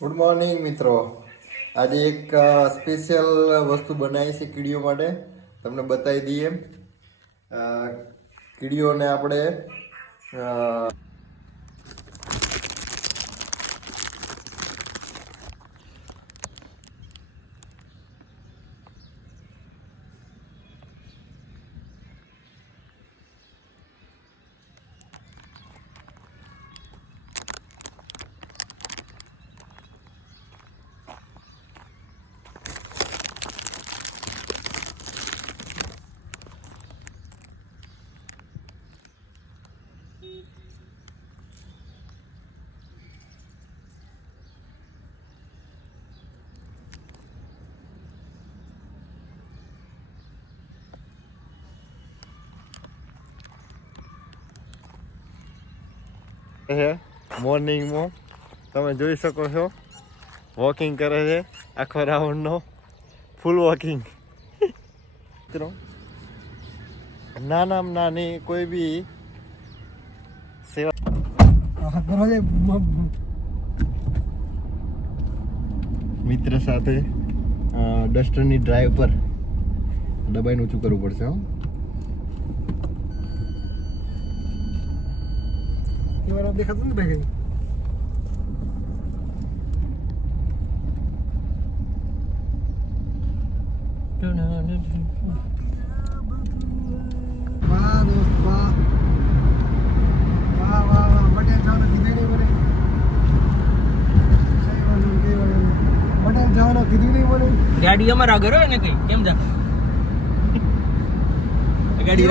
Good morning મિત્રો. આજે એક સ્પેશિયલ વસ્તુ બનાવી છે કીડીઓ માટે, તમને બતાવી દઈએ. કીડીઓને આપણે મોર્નિંગમાં તમે જોઈ શકો છો વોકિંગ કરે છે, આખો રાઉન્ડનો ફૂલ વોકિંગ. મિત્રો નાનામાં નાની કોઈ બી સેવા મિત્ર સાથે ડસ્ટરની ડ્રાઈવ પર દબાઈને ઊંચું કરવું પડશે. દેખાતું ને ભાઈ વાહ દોસ્ત વાહ વાહ વાહ વાહ પટેલ જવાનો કીધું નહીં મને. પટેલ જવાનો કીધું નહીં મને. ગાડી અમારા ઘરે હોય ને કઈ કેમ જા ગાડી